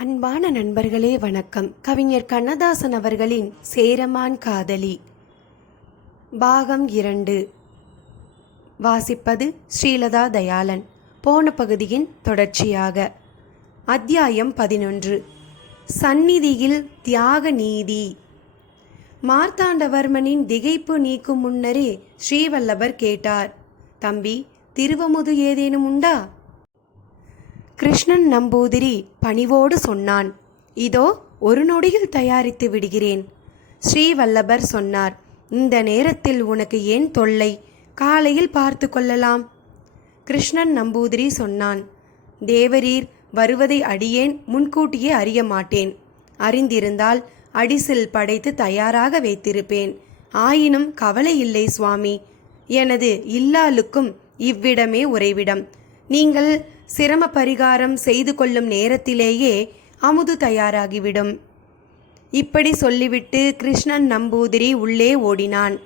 அன்பான நண்பர்களே வணக்கம். கவிஞர் கண்ணதாசன் அவர்களின் சேரமான் காதலி. பாகம் இரண்டு. வாசிப்பது ஸ்ரீலதா தயாளன். போன பகுதியின் தொடர்ச்சியாக. அத்தியாயம் பதினொன்று. சந்நிதியில் தியாக நீதி. மார்த்தாண்டவர்மனின் திகைப்பு நீக்கும் முன்னரே ஸ்ரீவல்லபர் கேட்டார். தம்பி திருவமுது ஏதேனும் உண்டா? கிருஷ்ணன் நம்பூதிரி பணிவோடு சொன்னான் இதோ ஒரு நொடியில் தயாரித்து விடுகிறேன். ஸ்ரீவல்லபர் சொன்னார் இந்த நேரத்தில் உனக்கு ஏன் தொல்லை? காலையில் பார்த்து கொள்ளலாம். கிருஷ்ணன் நம்பூதிரி சொன்னான் தேவரீர் வருவதை அடியேன் முன்கூட்டியே அறிய மாட்டேன். அறிந்திருந்தால் அடிசில் படைத்து தயாராக வைத்திருப்பேன். ஆயினும் கவலை இல்லை சுவாமி. எனது இல்லாளுக்கும் இவ்விடமே உறைவிடம். நீங்கள் சிரம பரிகாரம் செய்து கொள்ளும் நேரத்திலேயே அமுது தயாராகிவிடும். இப்படி சொல்லிவிட்டு கிருஷ்ணன் நம்பூதிரி உள்ளே ஓடினான்.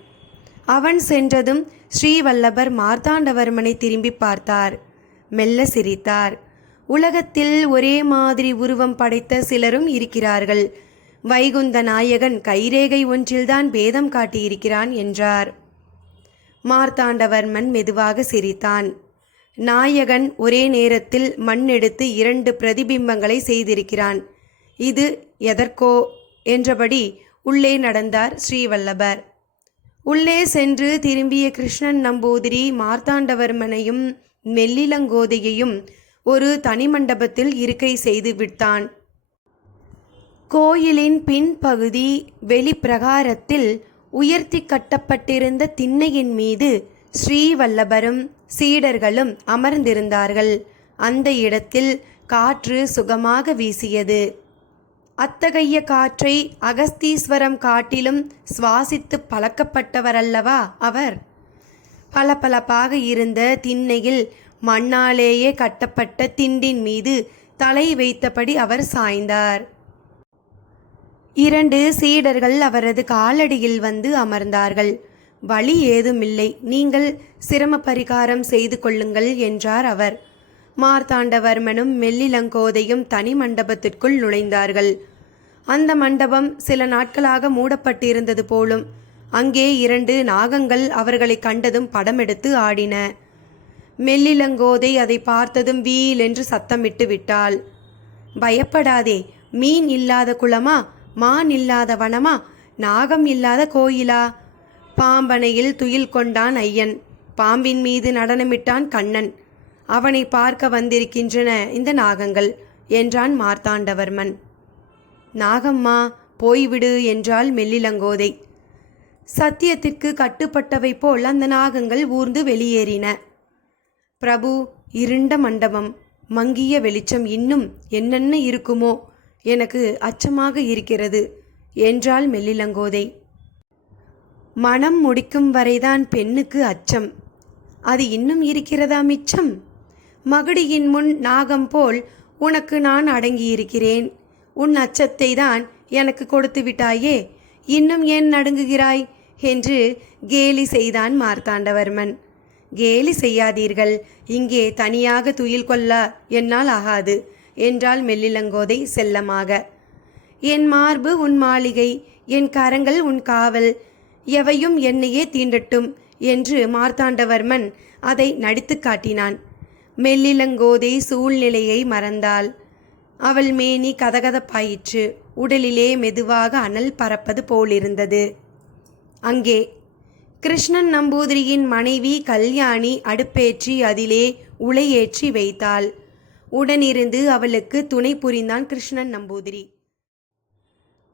அவன் சென்றதும் ஸ்ரீவல்லபர் மார்த்தாண்டவர்மனை திரும்பி பார்த்தார். மெல்ல சிரித்தார். உலகத்தில் ஒரே மாதிரி உருவம் படைத்த சிலரும் இருக்கிறார்கள். வைகுந்த நாயகன் கைரேகை ஒன்றில்தான் பேதம் காட்டியிருக்கிறான் என்றார். மார்த்தாண்டவர்மன் மெதுவாக சிரித்தான். நாயகன் ஒரே நேரத்தில் மண் எடுத்து இரண்டு பிரதிபிம்பங்களை செய்திருக்கிறான். இது எதற்கோ? என்றபடி உள்ளே நடந்தார் ஸ்ரீவல்லபர். உள்ளே சென்று திரும்பிய கிருஷ்ணன் நம்பூதிரி மார்த்தாண்டவர்மனையும் மெல்லிலங்கோதையையும் ஒரு தனி மண்டபத்தில் இருக்கை செய்து விட்டான். கோயிலின் பின்பகுதி வெளிப்பிரகாரத்தில் உயர்த்தி கட்டப்பட்டிருந்த திண்ணையின் மீது ஸ்ரீவல்லபரும் சீடர்களும் அமர்ந்திருந்தார்கள். அந்த இடத்தில் காற்று சுகமாக வீசியது. அத்தகைய காற்றை அகஸ்தீஸ்வரம் காட்டிலும் சுவாசித்து பழக்கப்பட்டவரல்லவா அவர்? பளபளப்பாக இருந்த திண்ணையில் மண்ணாலேயே கட்டப்பட்ட திண்டின் மீது தலை வைத்தபடி அவர் சாய்ந்தார். இரண்டு சீடர்கள் அவரது காலடியில் வந்து அமர்ந்தார்கள். வழி ஏதுமில்லை. நீங்கள் சிரம பரிகாரம் செய்து கொள்ளுங்கள் என்றார் அவர். மார்த்தாண்டவர்மனும் மெல்லிலங்கோதையும் தனி மண்டபத்திற்குள் நுழைந்தார்கள். அந்த மண்டபம் சில நாட்களாக மூடப்பட்டிருந்தது போலும் அங்கே இரண்டு நாகங்கள் அவர்களை கண்டதும் படமெடுத்து ஆடின. மெல்லிலங்கோதை அதை பார்த்ததும் வீல் என்று சத்தமிட்டு விட்டாள். பயப்படாதே மீன் இல்லாத குளமா மான் இல்லாத வனமா நாகம் இல்லாத கோயிலா? பாம்பனையில் துயில் கொண்டான் ஐயன். பாம்பின் மீது நடனமிட்டான் கண்ணன். அவனை பார்க்க வந்திருக்கின்றன இந்த நாகங்கள் என்றான் மார்த்தாண்டவர்மன். நாகம்மா போய்விடு என்றாள் மெல்லிலங்கோதை. சத்தியத்திற்கு கட்டுப்பட்டவை போல் அந்த நாகங்கள் ஊர்ந்து வெளியேறின. பிரபு இருண்ட மண்டபம் மங்கிய வெளிச்சம் இன்னும் என்னென்ன இருக்குமோ எனக்கு அச்சமாக இருக்கிறது என்றாள் மெல்லிலங்கோதை. மனம் முடிக்கும் வரைதான் பெண்ணுக்கு அச்சம். அது இன்னும் இருக்கிறதா மிச்சம்? மகுடியின் முன் நாகம் போல் உனக்கு நான் அடங்கியிருக்கிறேன். உன் அச்சத்தை தான் எனக்கு கொடுத்து விட்டாயே. இன்னும் ஏன் நடுங்குகிறாய்? என்று கேலி செய்தான் மார்த்தாண்டவர்மன். கேலி செய்யாதீர்கள். இங்கே தனியாக துயில் கொள்ள என்னால் ஆகாது என்றாள் மெல்லிலங்கோதை செல்லமாக. என் மார்பு உன் மாளிகை என் கரங்கள் உன் காவல். எவையும் என்னையே தீண்டட்டும் என்று மார்த்தாண்டவர்மன் அதை நடித்து காட்டினான். மெல்லிலங்கோதை சூழ்நிலையை மறந்தாள். அவள் மேனி கதகதப்பாயிற்று. உடலிலே மெதுவாக அனல் பறப்பது போலிருந்தது. அங்கே கிருஷ்ணன் நம்பூதிரியின் மனைவி கல்யாணி அடுப்பேற்றி அதிலே உலையேற்றி வைத்தாள். உடனிருந்து அவளுக்கு துணை புரிந்தான் கிருஷ்ணன் நம்பூதிரி.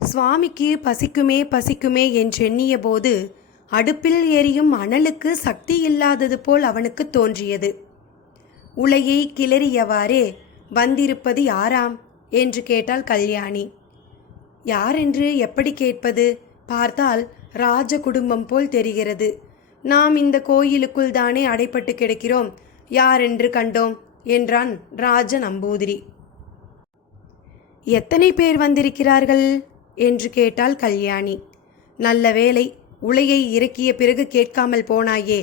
சுவாமிக்கு பசிக்குமே பசிக்குமே என்றெண்ணிய போது அடுப்பில் எரியும் அனலுக்கு சக்தி இல்லாதது போல் அவனுக்கு தோன்றியது. உலையை கிளறியவாறே வந்திருப்பது யாராம்? என்று கேட்டாள் கல்யாணி. யாரென்று எப்படி கேட்பது? பார்த்தால் ராஜ குடும்பம் போல் தெரிகிறது. நாம் இந்த கோயிலுக்குள் தானே அடைப்பட்டு கிடக்கிறோம். யாரென்று கண்டோம்? என்றான் ராஜ நம்பூதிரி. எத்தனை பேர் வந்திருக்கிறார்கள்? என்று கேட்டாள் கல்யாணி. நல்ல வேளை உலையை இறக்கிய பிறகு கேட்காமல் போனாயே.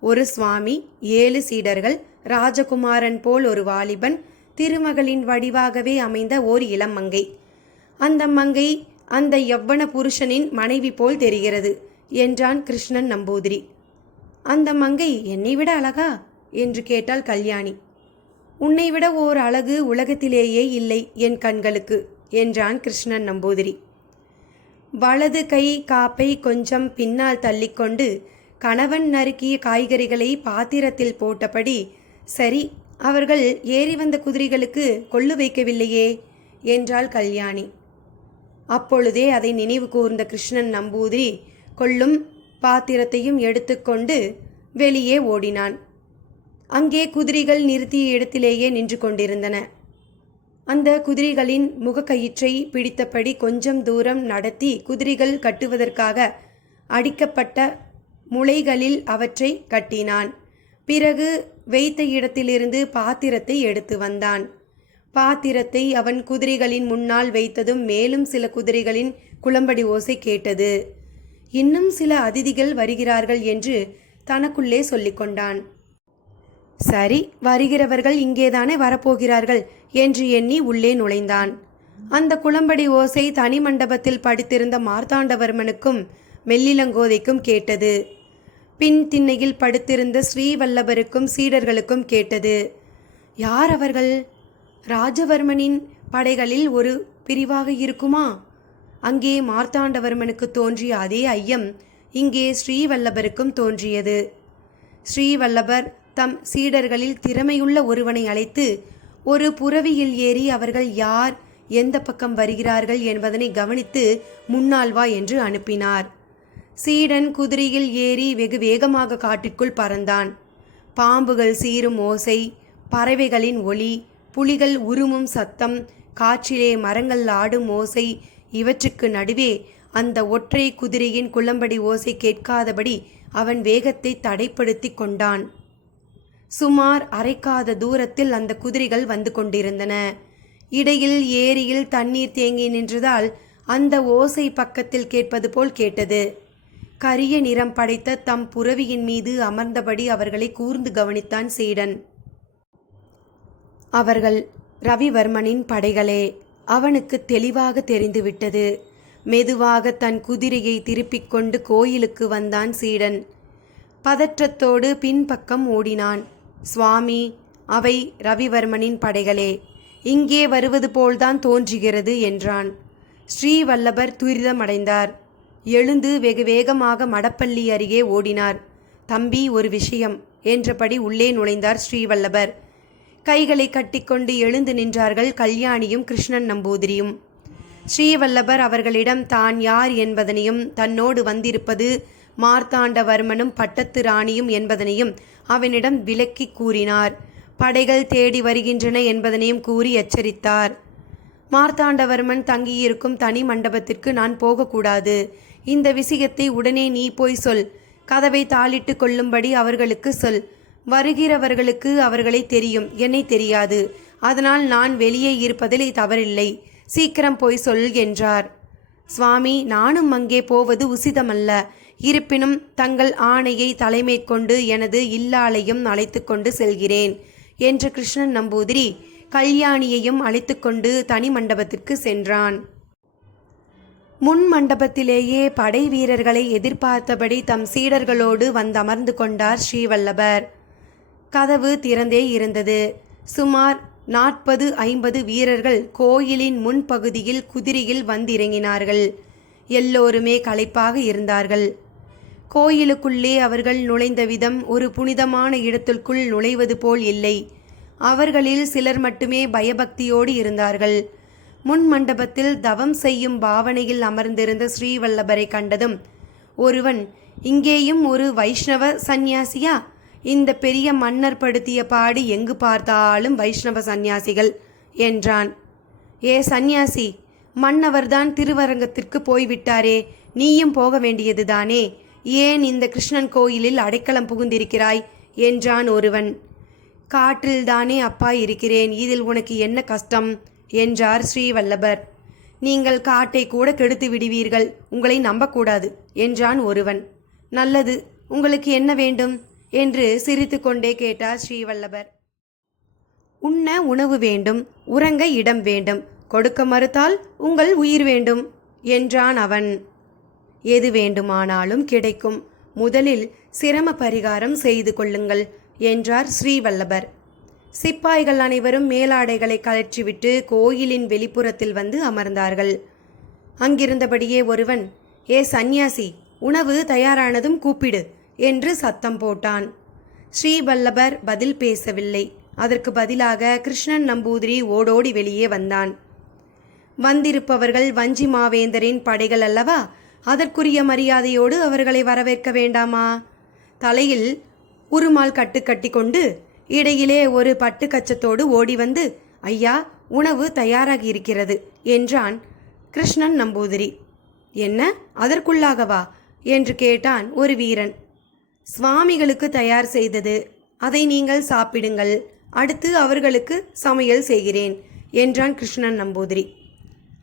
ஒரு சுவாமி ஏழு சீடர்கள் ராஜகுமாரன் போல் ஒரு வாலிபன் திருமகளின் வடிவாகவே அமைந்த ஓர் இளம் மங்கை. அந்த மங்கை அந்த யவ்வன புருஷனின் மனைவி போல் தெரிகிறது என்றான் கிருஷ்ணன் நம்பூதிரி. அந்த மங்கை என்னை விட அழகா? என்று கேட்டாள் கல்யாணி. உன்னை விட ஓர் அழகு உலகத்திலேயே இல்லை என் கண்களுக்கு என்றான் கிருஷ்ணன் நம்பூதிரி. வலது கை காப்பை கொஞ்சம் பின்னால் தள்ளிக்கொண்டு கணவன் நறுக்கிய காய்கறிகளை பாத்திரத்தில் போட்டபடி சரி அவர்கள் ஏறி வந்த குதிரைகளுக்கு கொள்ளு வைக்கவில்லையே என்றாள் கல்யாணி. அப்பொழுதே அதை நினைவு கூர்ந்த கிருஷ்ணன் நம்பூதிரி கொள்ளும் பாத்திரத்தையும் எடுத்துக்கொண்டு வெளியே ஓடினான். அங்கே குதிரைகள் நிறுத்திய இடத்திலேயே நின்று கொண்டிருந்தன. அந்த குதிரைகளின் முகக்கயிற்றை பிடித்தபடி கொஞ்சம் தூரம் நடத்தி குதிரைகள் கட்டுவதற்காக அடிக்கப்பட்ட முளைகளில் அவற்றை கட்டினான். பிறகு வைத்த இடத்திலிருந்து பாத்திரத்தை எடுத்து வந்தான். பாத்திரத்தை அவன் குதிரைகளின் முன்னால் வைத்ததும் மேலும் சில குதிரைகளின் குளம்படி ஓசை கேட்டது. இன்னும் சில அதிதிகள் வருகிறார்கள் என்று தனக்குள்ளே சொல்லிக்கொண்டான். சரி வருகிறவர்கள் இங்கேதானே வரப்போகிறார்கள் என்று எண்ணி உள்ளே நுழைந்தான். அந்த குளம்படி ஓசை தனி மண்டபத்தில் படுத்திருந்த மார்த்தாண்டவர்மனுக்கும் மெல்லிலங்கோதைக்கும் கேட்டது. பின் திண்ணையில் படுத்திருந்த ஸ்ரீவல்லபருக்கும் சீடர்களுக்கும் கேட்டது. யார் அவர்கள்? ராஜவர்மனின் படைகளில் ஒரு பிரிவாக இருக்குமா? அங்கே மார்த்தாண்டவர்மனுக்கு தோன்றிய அதே ஐயம் இங்கே ஸ்ரீவல்லபருக்கும் தோன்றியது. ஸ்ரீவல்லபர் தம் சீடர்களில் திறமையுள்ள ஒருவனை அழைத்து ஒரு புறவியில் ஏறி அவர்கள் யார்? எந்த பக்கம் வருகிறார்கள்? என்பதனை கவனித்து முன்னால் வா என்று அனுப்பினார். சீடன் குதிரையில் ஏறி வெகு வேகமாக காட்டிற்குள் பறந்தான். பாம்புகள் சீரும் ஓசை பறவைகளின் ஒளி புலிகள் உருமும் சத்தம் காற்றிலே மரங்கள் ஆடும் ஓசை இவற்றுக்கு நடுவே அந்த ஒற்றை குதிரையின் குளம்படி ஓசை கேட்காதபடி அவன் வேகத்தை தடைப்படுத்தி கொண்டான். சுமார் அரைக்காத தூரத்தில் அந்த குதிரைகள் வந்து கொண்டிருந்தன. இடையில் ஏரியில் தண்ணீர் தேங்கி நின்றதால் அந்த ஓசை பக்கத்தில் கேட்பது போல் கேட்டது. கரிய நிறம் படைத்த தம் புறவியின் மீது அமர்ந்தபடி அவர்களை கூர்ந்து கவனித்தான் சீடன். அவர்கள் ரவிவர்மனின் படைகளே அவனுக்கு தெளிவாக தெரிந்துவிட்டது. மெதுவாக தன் குதிரையை திருப்பிக் கொண்டு கோயிலுக்கு வந்தான் சீடன். பதற்றத்தோடு பின்பக்கம் ஓடினான். சுவாமி அவை ரவிவர்மனின் படைகளே இங்கே வருவது போல்தான் தோன்றுகிறது என்றான். ஸ்ரீவல்லபர் துரிதமடைந்தார். எழுந்து வெகு வேகமாக மடப்பள்ளி அருகே ஓடினார். தம்பி ஒரு விஷயம் என்றபடி உள்ளே நுழைந்தார் ஸ்ரீவல்லபர். கைகளை கட்டிக்கொண்டு எழுந்து நின்றார்கள் கல்யாணியும் கிருஷ்ணன் நம்பூதிரியும். ஸ்ரீவல்லபர் அவர்களிடம் தான் யார் என்பதனையும் தன்னோடு வந்திருப்பது மார்த்தாண்டவர்மனும் பட்டத்து ராணியும் என்பதனையும் அவனிடம் விளக்கி கூறினார். படைகள் தேடி வருகின்றன என்பதனையும் கூறி எச்சரித்தார். மார்த்தாண்டவர்மன் தங்கியிருக்கும் தனி மண்டபத்திற்கு நான் போகக்கூடாது. இந்த விஷயத்தை உடனே நீ போய் சொல். கதவை தாளிட்டு கொள்ளும்படி அவர்களுக்கு சொல். வருகிறவர்களுக்கு அவர்களை தெரியும். என்னை தெரியாது. அதனால் நான் வெளியே இருப்பதில் தவறில்லை. சீக்கிரம் போய் சொல் என்றார். சுவாமி நானும் அங்கே போவது உசிதமல்ல. இருப்பினும் தங்கள் ஆணையை தலைமை கொண்டு எனது இல்லாளையும் அழைத்து கொண்டு செல்கிறேன் என்று கிருஷ்ணன் நம்பூதிரி கல்யாணியையும் அழைத்துக்கொண்டு தனி மண்டபத்திற்கு சென்றான். முன் மண்டபத்திலேயே படை வீரர்களை எதிர்பார்த்தபடி தம் சீடர்களோடு வந்தமர்ந்து கொண்டார் ஸ்ரீவல்லபர். கதவு திறந்தே இருந்தது. சுமார் நாற்பது ஐம்பது வீரர்கள் கோயிலின் முன்பகுதியில் குதிரையில் வந்திறங்கினார்கள். எல்லோருமே களைப்பாக இருந்தார்கள். கோயிலுக்குள்ளே அவர்கள் நுழைந்த விதம் ஒரு புனிதமான இடத்திற்குள் நுழைவது போல் இல்லை. அவர்களில் சிலர் மட்டுமே பயபக்தியோடு இருந்தார்கள். முன் மண்டபத்தில் தவம் செய்யும் பாவனையில் அமர்ந்திருந்த ஸ்ரீவல்லபரை கண்டதும் ஒருவன் இங்கேயும் ஒரு வைஷ்ணவ சந்நியாசியா? இந்த பெரிய மன்னர் படுத்திய பாடு எங்கு பார்த்தாலும் வைஷ்ணவ சந்நியாசிகள்? என்றான். ஏ சந்நியாசி மன்னவர்தான் திருவரங்கத்திற்கு போய்விட்டாரே நீயும் போக வேண்டியதுதானே? ஏன் இந்த கிருஷ்ணன் கோயிலில் அடைக்கலம் புகுந்திருக்கிறாய்? என்றான் ஒருவன். காற்றில்தானே அப்பா இருக்கிறேன் இதில் உனக்கு என்ன கஷ்டம்? என்றார் ஸ்ரீவல்லபர். நீங்கள் காட்டை கூட கெடுத்து விடுவீர்கள் உங்களை நம்பக்கூடாது என்றான் ஒருவன். நல்லது உங்களுக்கு என்ன வேண்டும்? என்று சிரித்துக்கொண்டே கேட்டார் ஸ்ரீவல்லபர். உண்ண உணவு வேண்டும் உறங்க இடம் வேண்டும் கொடுக்க மறுத்தால் உங்கள் உயிர் வேண்டும் என்றான் அவன். எது வேண்டுமானாலும் கிடைக்கும். முதலில் சிரம பரிகாரம் செய்து கொள்ளுங்கள் என்றார் ஸ்ரீவல்லபர். சிப்பாய்கள் அனைவரும் மேலாடைகளை கழற்றிவிட்டு கோயிலின் வெளிப்புறத்தில் வந்து அமர்ந்தார்கள். அங்கிருந்தபடியே ஒருவன் ஏ சந்நியாசி உணவு தயாரானதும் கூப்பிடு என்று சத்தம் போட்டான். ஸ்ரீவல்லபர் பதில் பேசவில்லை. அதற்கு பதிலாக கிருஷ்ணன் நம்பூதிரி ஓடோடி வெளியே வந்தான். வந்திருப்பவர்கள் வஞ்சி மாவேந்தரின் படைகள் அல்லவா? அதற்குரிய மரியாதையோடு அவர்களை வரவேற்க வேண்டாமா? தலையில் உருமால் கட்டு கட்டி கொண்டு இடையிலே ஒரு பட்டு கச்சத்தோடு ஓடி வந்து ஐயா உணவு தயாராகி இருக்கிறது என்றான் கிருஷ்ணன் நம்பூதிரி. என்ன? அதற்குள்ளாகவா? என்று கேட்டான் ஒரு வீரன். சுவாமிகளுக்கு தயார் செய்தது. அதை நீங்கள் சாப்பிடுங்கள். அடுத்து அவர்களுக்கு சமையல் செய்கிறேன் என்றான் கிருஷ்ணன் நம்பூதிரி.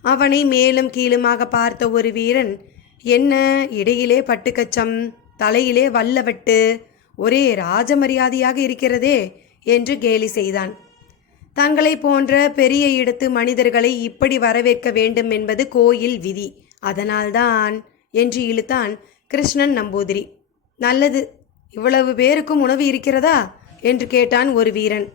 அவனை மேலும் கீழுமாக பார்த்த ஒரு வீரன் என்ன இடையிலே பட்டுக்கச்சம் தலையிலே வல்லவட்டு ஒரே ராஜமரியாதையாக இருக்கிறதே என்று கேலி செய்தான். தங்களை போன்ற பெரிய இடத்து மனிதர்களை இப்படி வரவேற்க வேண்டும் என்பது கோயில் விதி. அதனால்தான் என்று இழுத்தான் கிருஷ்ணன் நம்பூதிரி. நல்லது இவ்வளவு பேருக்கும் உணவு இருக்கிறதா? என்று கேட்டான் ஒரு வீரன்.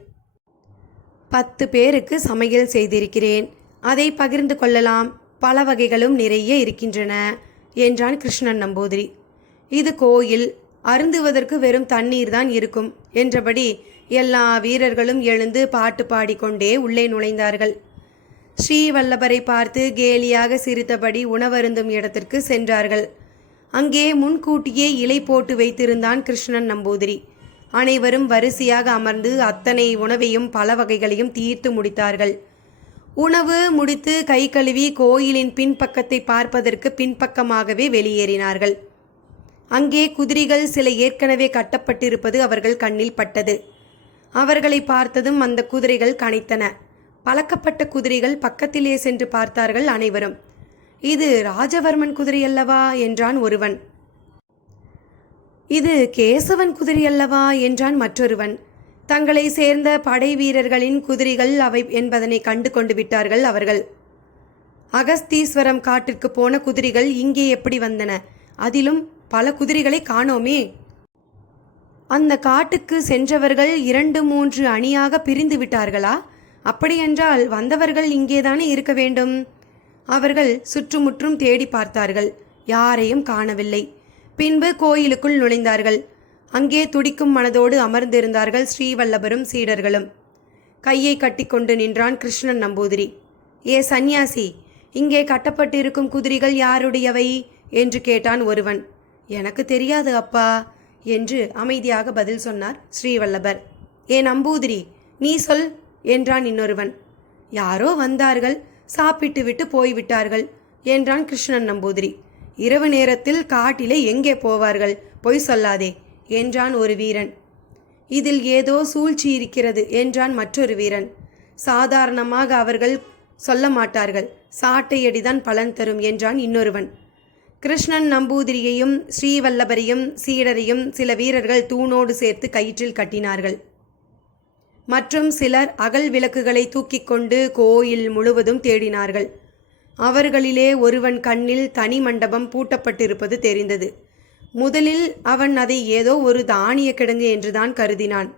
பத்து பேருக்கு சமையல் செய்திருக்கிறேன். அதை பகிர்ந்து கொள்ளலாம். பல வகைகளும் நிறைய இருக்கின்றன. என்றான் கிருஷ்ணன் நம்பூதிரி. இது கோயில் அருந்துவதற்கு வெறும் தண்ணீர் தான் இருக்கும் என்றபடி எல்லா வீரர்களும் எழுந்து பாட்டு பாடிக்கொண்டே உள்ளே நுழைந்தார்கள். ஸ்ரீவல்லபரை பார்த்து கேலியாக சிரித்தபடி உணவருந்தும் இடத்திற்கு சென்றார்கள். அங்கே முன்கூட்டியே இலை போட்டு வைத்திருந்தான் கிருஷ்ணன் நம்பூதிரி. அனைவரும் வரிசையாக அமர்ந்து அத்தனை உணவையும் பல வகைகளையும் தீர்த்து முடித்தார்கள். உணவு முடித்து கை கழுவி கோயிலின் பின்பக்கத்தை பார்ப்பதற்கு பின்பக்கமாகவே வெளியேறினார்கள். அங்கே குதிரைகள் சில ஏற்கனவே கட்டப்பட்டிருப்பது அவர்கள் கண்ணில் பட்டது. அவர்களை பார்த்ததும் அந்த குதிரைகள் கனைத்தன. பழக்கப்பட்ட குதிரைகள் பக்கத்திலே சென்று பார்த்தார்கள் அனைவரும். இது ராஜவர்மன் குதிரை அல்லவா என்றான் ஒருவன். இது கேசவன் குதிரை அல்லவா என்றான் மற்றொருவன். தங்களை சேர்ந்த படை வீரர்களின் குதிரைகள் அவை என்பதனை கண்டு கொண்டு விட்டார்கள் அவர்கள். அகஸ்தீஸ்வரம் காட்டிற்கு போன குதிரைகள் இங்கே எப்படி வந்தன? அதிலும் பல குதிரைகளை காணோமே. அந்த காட்டுக்கு சென்றவர்கள் இரண்டு மூன்று அணியாக பிரிந்து விட்டார்களா? அப்படியென்றால் வந்தவர்கள் இங்கேதானே இருக்க வேண்டும்? அவர்கள் சுற்றுமுற்றும் தேடி பார்த்தார்கள். யாரையும் காணவில்லை. பின்பு கோயிலுக்குள் நுழைந்தார்கள். அங்கே துடிக்கும் மனதோடு அமர்ந்திருந்தார்கள் ஸ்ரீவல்லபரும் சீடர்களும். கையை கட்டிக்கொண்டு நின்றான் கிருஷ்ணன் நம்பூதிரி. ஏ சந்நியாசி இங்கே கட்டப்பட்டிருக்கும் குதிரைகள் யாருடையவை? என்று கேட்டான் ஒருவன். எனக்கு தெரியாது அப்பா என்று அமைதியாக பதில் சொன்னார் ஸ்ரீவல்லபர். ஏ நம்பூதிரி நீ சொல் என்றான் இன்னொருவன். யாரோ வந்தார்கள் சாப்பிட்டு விட்டு போய்விட்டார்கள் என்றான் கிருஷ்ணன் நம்பூதிரி. இரவு நேரத்தில் காட்டிலே எங்கே போவார்கள்? பொய் சொல்லாதே என்றான் ஒரு வீரன். இதில் ஏதோ சூழ்ச்சி இருக்கிறது என்றான் மற்றொரு வீரன். சாதாரணமாக அவர்கள் சொல்ல மாட்டார்கள். சாட்டையடிதான் பலன் தரும் என்றான் இன்னொருவன். கிருஷ்ணன் நம்பூதிரியையும் ஸ்ரீவல்லபரையும் சீடரையும் சில வீரர்கள் தூணோடு சேர்த்து கயிற்றில் கட்டினார்கள். மற்றும் சிலர் அகல் விளக்குகளை தூக்கிக் கொண்டு கோயில் முழுவதும் தேடினார்கள். அவர்களிலே ஒருவன் கண்ணில் தனி மண்டபம் பூட்டப்பட்டிருப்பது தெரிந்தது. முதலில் அவன் அதை ஏதோ ஒரு தானிய கிடங்கு என்றுதான் கருதினான்.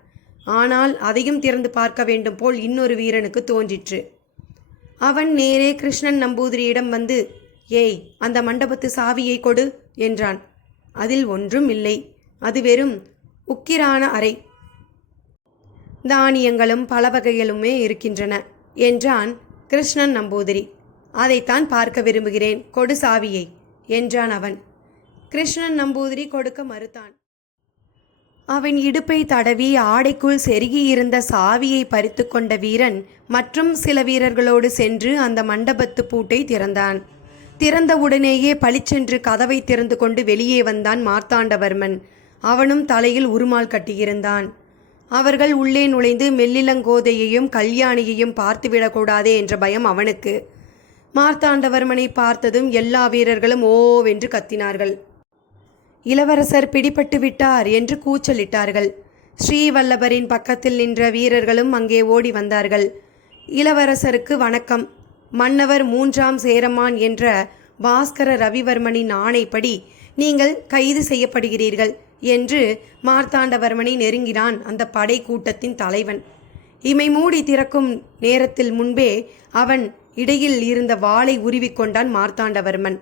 ஆனால் அதையும் திறந்து பார்க்க வேண்டும் போல் இன்னொரு வீரனுக்கு தோன்றிற்று. அவன் நேரே கிருஷ்ணன் நம்பூதிரியிடம் வந்து ஏய் அந்த மண்டபத்து சாவியை கொடு என்றான். அதில் ஒன்றும் இல்லை. அது வெறும் உக்கிரான அறை. தானியங்களும் பல வகைகளுமே இருக்கின்றன என்றான் கிருஷ்ணன் நம்பூதிரி. அதைத்தான் பார்க்க விரும்புகிறேன். கொடு சாவியை என்றான் அவன். கிருஷ்ணன் நம்பூதிரி கொடுக்க மறுத்தான். அவன் இடுப்பை தடவி ஆடைக்குள் செருகியிருந்த சாவியை பறித்து கொண்ட வீரன் மற்றும் சில வீரர்களோடு சென்று அந்த மண்டபத்து பூட்டை திறந்தான். திறந்தவுடனேயே பளிச்சென்று கதவை திறந்து கொண்டு வெளியே வந்தான் மார்த்தாண்டவர்மன். அவனும் தலையில் உருமால் கட்டியிருந்தான். அவர்கள் உள்ளே நுழைந்து மெல்லிலங்கோதையையும் கல்யாணியையும் பார்த்துவிடக்கூடாதே என்ற பயம் அவனுக்கு. மார்த்தாண்டவர்மனை பார்த்ததும் எல்லா வீரர்களும் ஓவென்று கத்தினார்கள். இளவரசர் பிடிபட்டு விட்டார் என்று கூச்சலிட்டார்கள். ஸ்ரீவல்லபரின் பக்கத்தில் நின்ற வீரர்களும் அங்கே ஓடி வந்தார்கள். இளவரசருக்கு வணக்கம். மன்னவர் மூன்றாம் சேரமான் என்ற பாஸ்கர ரவிவர்மனின் ஆணைப்படி நீங்கள் கைது செய்யப்படுகிறீர்கள் என்று மார்த்தாண்டவர்மனை நெருங்கினான் அந்த படை கூட்டத்தின் தலைவன். இமை மூடி திறக்கும் நேரத்தில் முன்பே அவன் இடையில் இருந்த வாளை உருவிக்கொண்டான் மார்த்தாண்டவர்மன்.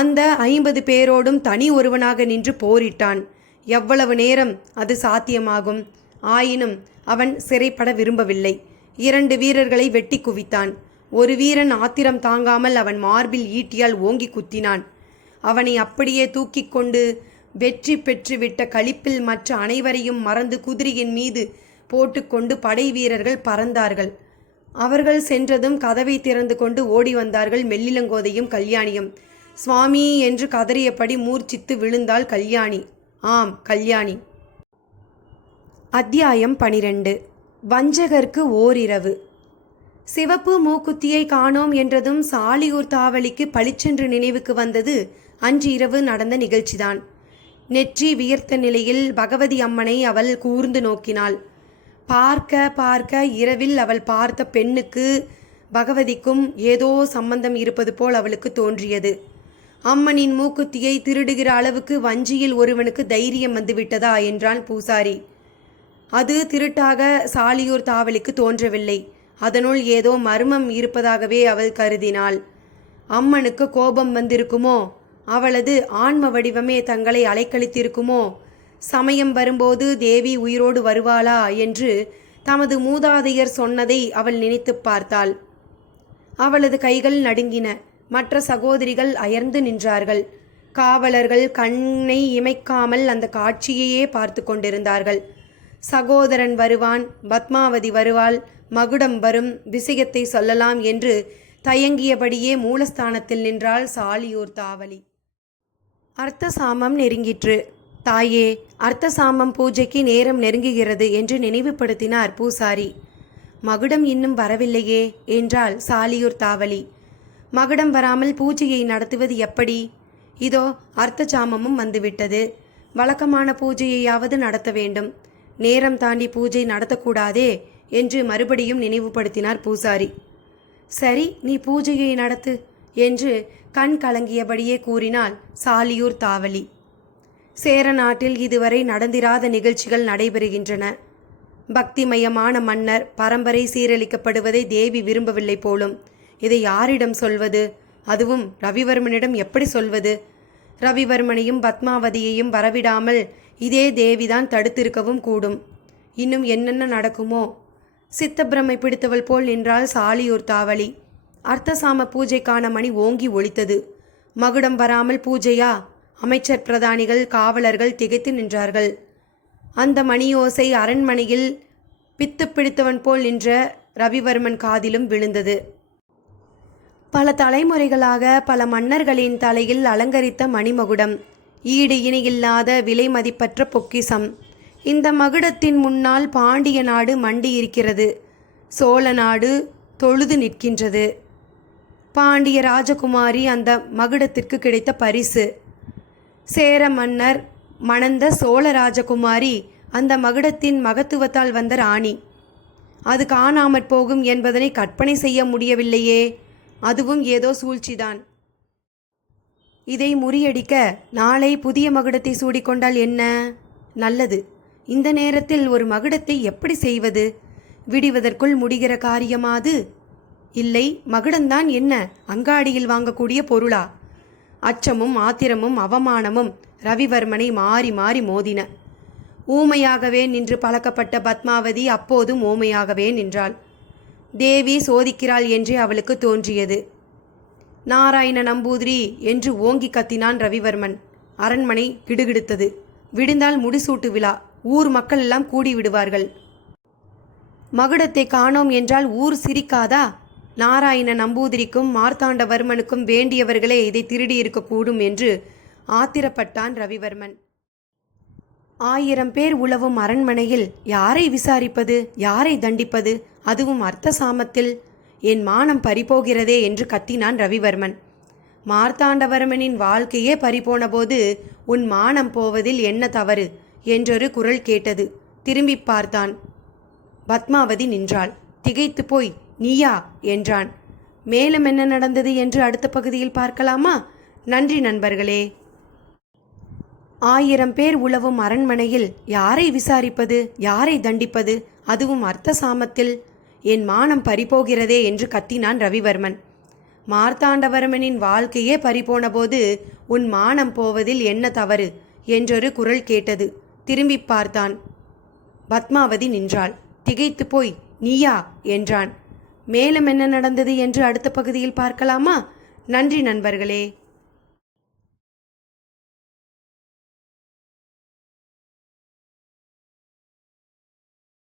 அந்த ஐம்பது பேரோடும் தனி ஒருவனாக நின்று போரிட்டான். எவ்வளவு நேரம் அது சாத்தியமாகும்? ஆயினும் அவன் சிறைப்பட விரும்பவில்லை. இரண்டு வீரர்களை வெட்டி குவித்தான். ஒரு வீரன் ஆத்திரம் தாங்காமல் அவன் மார்பில் ஈட்டியால் ஓங்கி குத்தினான். அவனை அப்படியே தூக்கிக் கொண்டு வெற்றி பெற்றுவிட்ட களிப்பில் மற்ற அனைவரையும் மறந்து குதிரையின் மீது போட்டுக்கொண்டு படை வீரர்கள் பறந்தார்கள். அவர்கள் சென்றதும் கதவை திறந்து கொண்டு ஓடி வந்தார்கள் மெல்லிலங்கோதையும் கல்யாணியும். சுவாமி என்று கதறியபடி மூர்ச்சித்து விழுந்தாள் கல்யாணி. ஆம் கல்யாணி. அத்தியாயம் பனிரெண்டு. வஞ்சகர்க்கு ஓரிரவு. சிவப்பு மூக்குத்தியை காணோம் என்றதும் சாலியூர் தாவலிக்கு பளிச்சென்று நினைவுக்கு வந்தது அன்று இரவு நடந்த நிகழ்ச்சிதான். நெற்றி வியர்த்த நிலையில் பகவதி அம்மனை அவள் கூர்ந்து நோக்கினாள். பார்க்க பார்க்க இரவில் அவள் பார்த்த பெண்ணுக்கு பகவதிக்கும் ஏதோ சம்பந்தம் இருப்பது போல் அவளுக்கு தோன்றியது. அம்மனின் மூக்குத்தியை திருடுகிற அளவுக்கு வஞ்சியில் ஒருவனுக்கு தைரியம் வந்துவிட்டதா என்றான் பூசாரி. அது திருட்டாக சாலியூர் தாவலிக்கு தோன்றவில்லை. அதனுள் ஏதோ மர்மம் இருப்பதாகவே அவள் கருதினாள். அம்மனுக்கு கோபம் வந்திருக்குமோ? அவளது ஆன்ம வடிவமே தங்களை அலைக்கழித்திருக்குமோ? சமயம் வரும்போது தேவி உயிரோடு வருவாளா என்று தமது மூதாதையர் சொன்னதை அவள் நினைத்துப் பார்த்தாள். அவளது கைகள் நடுங்கின. மற்ற சகோதரிகள் அயர்ந்து நின்றார்கள். காவலர்கள் கண்ணை இமைக்காமல் அந்த காட்சியையே பார்த்து கொண்டிருந்தார்கள். சகோதரன் வருவான் பத்மாவதி வருவாள் மகுடம் வரும் விஷயத்தை சொல்லலாம் என்று தயங்கியபடியே மூலஸ்தானத்தில் நின்றாள் சாலியூர் தாவலி. அர்த்தசாமம் நெருங்கிற்று. தாயே அர்த்தசாமம் பூஜைக்கு நேரம் நெருங்குகிறது என்று நினைவுபடுத்தினார் பூசாரி. மகுடம் இன்னும் வரவில்லையே என்றாள் சாலியூர் தாவலி. மகுடம் வராமல் பூஜையை நடத்துவது எப்படி? இதோ அர்த்த சாமமும் வந்துவிட்டது. வழக்கமான பூஜையையாவது நடத்த வேண்டும். நேரம் தாண்டி பூஜை நடத்தக்கூடாதே என்று மறுபடியும் நினைவுபடுத்தினார் பூசாரி. சரி நீ பூஜையை நடத்து என்று கண் கலங்கியபடியே கூறினாள் சாலியூர் தாவலி. சேர நாட்டில் இதுவரை நடந்திராத நிகழ்ச்சிகள் நடைபெறுகின்றன. பக்திமயமான மன்னர் பரம்பரை சீரழிக்கப்படுவதை தேவி விரும்பவில்லை போலும். இதை யாரிடம் சொல்வது? அதுவும் ரவிவர்மனிடம் எப்படி சொல்வது? ரவிவர்மனையும் பத்மாவதியையும் வரவிடாமல் இதே தேவிதான் தடுத்திருக்கவும் கூடும். இன்னும் என்னென்ன நடக்குமோ? சித்தப்பிரமை பிடித்தவள் போல் நின்றால் சாலியூர் தாவளி. அர்த்தசாம பூஜைக்கான மணி ஓங்கி ஒழித்தது. மகுடம் வராமல் பூஜையா? அமைச்சர் பிரதானிகள் காவலர்கள் திகைத்து நின்றார்கள். அந்த மணியோசை அரண்மனையில் பித்து பிடித்தவன் போல் நின்ற ரவிவர்மன் காதிலும் விழுந்தது. பல தலைமுறைகளாக பல மன்னர்களின் தலையில் அலங்கரித்த மணிமகுடம். ஈடு இணையில்லாத விலை மதிப்பற்ற பொக்கிசம். இந்த மகுடத்தின் முன்னால் பாண்டிய நாடு மண்டி இருக்கிறது சோழ நாடு தொழுது நிற்கின்றது. பாண்டிய ராஜகுமாரி அந்த மகுடத்திற்கு கிடைத்த பரிசு. சேர மன்னர் மணந்த சோழ ராஜகுமாரி அந்த மகுடத்தின் மகத்துவத்தால் வந்த ராணி. அது காணாமற் போகும் என்பதனை கற்பனை செய்ய முடியவில்லையே. அதுவும் ஏதோ சூழ்ச்சிதான். இதை முறியடிக்க நாளை புதிய மகுடத்தை சூடிக்கொண்டால் என்ன? நல்லது. இந்த நேரத்தில் ஒரு மகுடத்தை எப்படி செய்வது? விடிவதற்குள் முடிகிற காரியமாது? இல்லை மகுடந்தான் என்ன? அங்காடியில் வாங்கக்கூடிய பொருளா? அச்சமும் ஆத்திரமும் அவமானமும் ரவிவர்மனை மாறி மாறி மோதின. ஊமையாகவே நின்று பழக்கப்பட்ட பத்மாவதி அப்போதும் ஊமையாகவே நின்றாள். தேவி சோதிக்கிறாள் என்றே அவளுக்கு தோன்றியது. நாராயண நம்பூதிரி என்று ஓங்கி கத்தினான் ரவிவர்மன். அரண்மனை கிடுகிடுத்தது. விடிந்தால் முடிசூட்டு விழா. ஊர் மக்கள் எல்லாம் கூடி விடுவார்கள் மகுடத்தை காணோம் என்றால் ஊர் சிரிக்காதா? நாராயண நம்பூதிரிக்கும் மார்த்தாண்டவர்மனுக்கும் வேண்டியவர்களே இதை திருடி இருக்கக்கூடும் என்று ஆத்திரப்பட்டான் ரவிவர்மன். ஆயிரம் பேர் உழவும் அரண்மனையில் யாரை விசாரிப்பது யாரை தண்டிப்பது? அதுவும் அர்த்த சாமத்தில். என் மானம் பறிபோகிறதே என்று கத்தினான் ரவிவர்மன். மார்த்தாண்டவர்மனின் வாழ்க்கையே பறிபோனபோது உன் மானம் போவதில் என்ன தவறு? என்றொரு குரல் கேட்டது. திரும்பி பார்த்தான். பத்மாவதி நின்றாள். திகைத்து போய் நீயா? என்றான். மேலும் என்ன நடந்தது என்று அடுத்த பகுதியில் பார்க்கலாமா? நன்றி நண்பர்களே. ஆயிரம் பேர் உழவும் அரண்மனையில் யாரை விசாரிப்பது யாரை தண்டிப்பது? அதுவும் அர்த்த சாமத்தில். என் மானம் பறிபோகிறதே என்று கத்தினான் ரவிவர்மன். மார்த்தாண்டவர்மனின் வாழ்க்கையே பறிபோனபோது உன் மானம் போவதில் என்ன தவறு? என்றொரு குரல் கேட்டது. திரும்பி பார்த்தான். பத்மாவதி நின்றாள். திகைத்து போய் நீயா? என்றான். மேலும் என்ன நடந்தது என்று அடுத்த பகுதியில் பார்க்கலாமா? நன்றி நண்பர்களே.